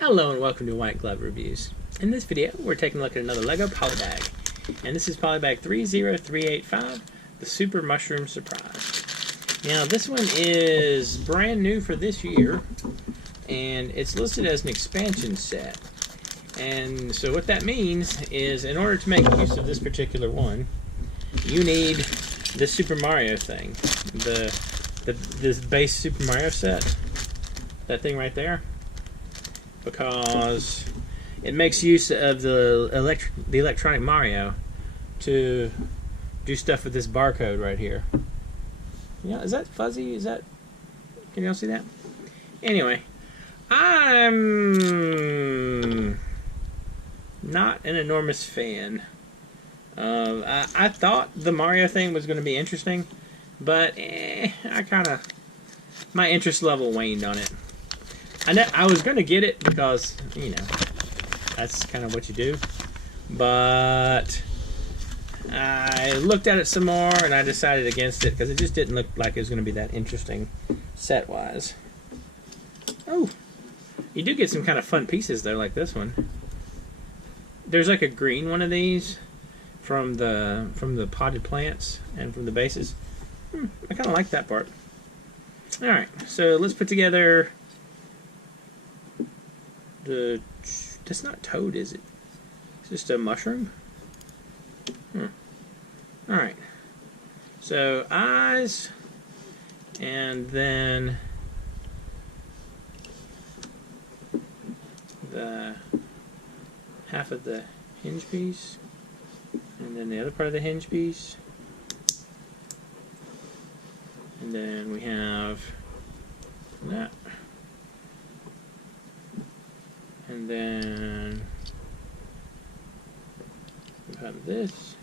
Hello and welcome to White Glove Reviews. In this video, we're taking a look at another LEGO Polybag. And this is Polybag 30385, the Super Mushroom Surprise. Now this one is brand new for this year, and it's listed as an expansion set. And so what that means is, in order to make use of this particular one, you need the Super Mario thing. This base Super Mario set. That thing right there. Because it makes use of the electronic Mario to do stuff with this barcode right here. Yeah, is that fuzzy? Is that? Can y'all see that? Anyway, I'm not an enormous fan. I thought the Mario thing was going to be interesting, but my interest level waned on it. I was going to get it because, you know, that's kind of what you do. But I looked at it some more and I decided against it because it just didn't look like it was going to be that interesting set-wise. Oh, you do get some kind of fun pieces though, like this one. There's like a green one of these from the potted plants and from the bases. I kind of like that part. All right, so let's put together. That's not toad, is it? It's just a mushroom? Alright. So, eyes, and then the half of the hinge piece, and then the other part of the hinge piece, and then we have that. And then we have this,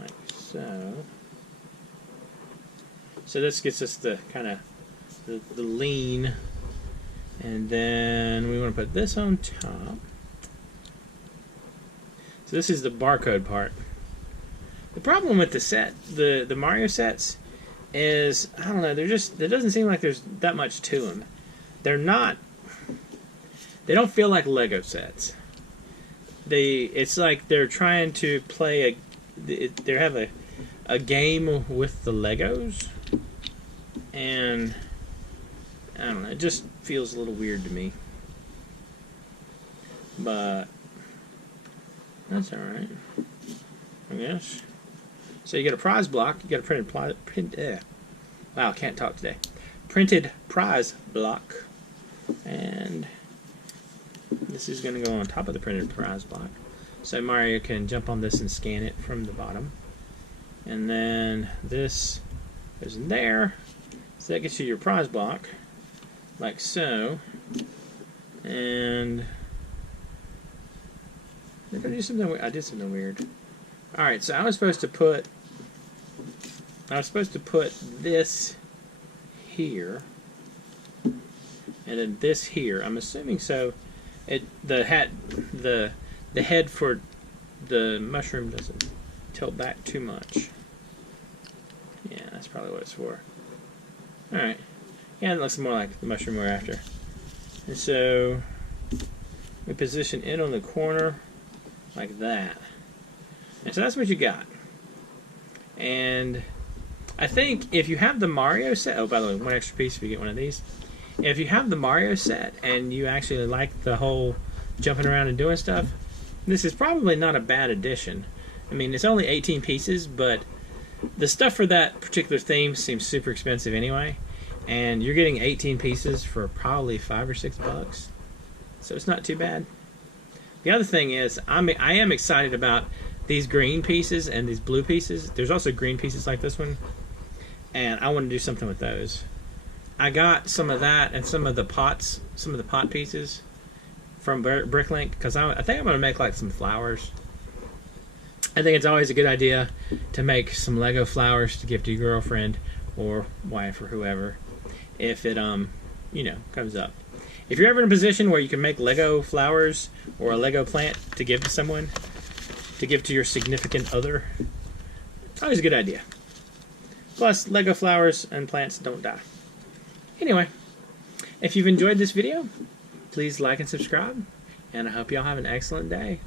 like so. So this gets us the kind of the lean, and then we want to put this on top. So this is the barcode part. The problem with the set, the Mario sets, is I don't know. There doesn't seem like there's that much to them. They don't feel like Lego sets. It's like they're trying to play they have a game with the Legos, and I don't know, it just feels a little weird to me. But that's alright, I guess. So you get a prize block, you get a wow, I can't talk today. Printed prize block, and this is going to go on top of the printed prize block. So Mario can jump on this and scan it from the bottom. And then this goes in there. So that gets you your prize block, like so. And did I do something weird? I did something weird. Alright, so I was supposed to put this here. And then this here. I'm assuming so. The head for the mushroom doesn't tilt back too much. Yeah, that's probably what it's for. Alright. Yeah, it looks more like the mushroom we're after. And so we position it on the corner like that. And so that's what you got. And I think if you have the Mario set, oh, by the way, one extra piece if you get one of these. If you have the Mario set and you actually like the whole jumping around and doing stuff, this is probably not a bad addition. I mean, it's only 18 pieces, but the stuff for that particular theme seems super expensive anyway, and you're getting 18 pieces for probably $5 or $6, so it's not too bad. The other thing is, I am excited about these green pieces and these blue pieces. There's also green pieces like this one, and I want to do something with those. I got some of that and some of the pot pieces from Bricklink because I think I'm going to make like some flowers. I think it's always a good idea to make some Lego flowers to give to your girlfriend or wife or whoever if it you know, comes up. If you're ever in a position where you can make Lego flowers or a Lego plant to give to someone, to give to your significant other, it's always a good idea. Plus, Lego flowers and plants don't die. Anyway, if you've enjoyed this video, Please like and subscribe, and I hope y'all have an excellent day.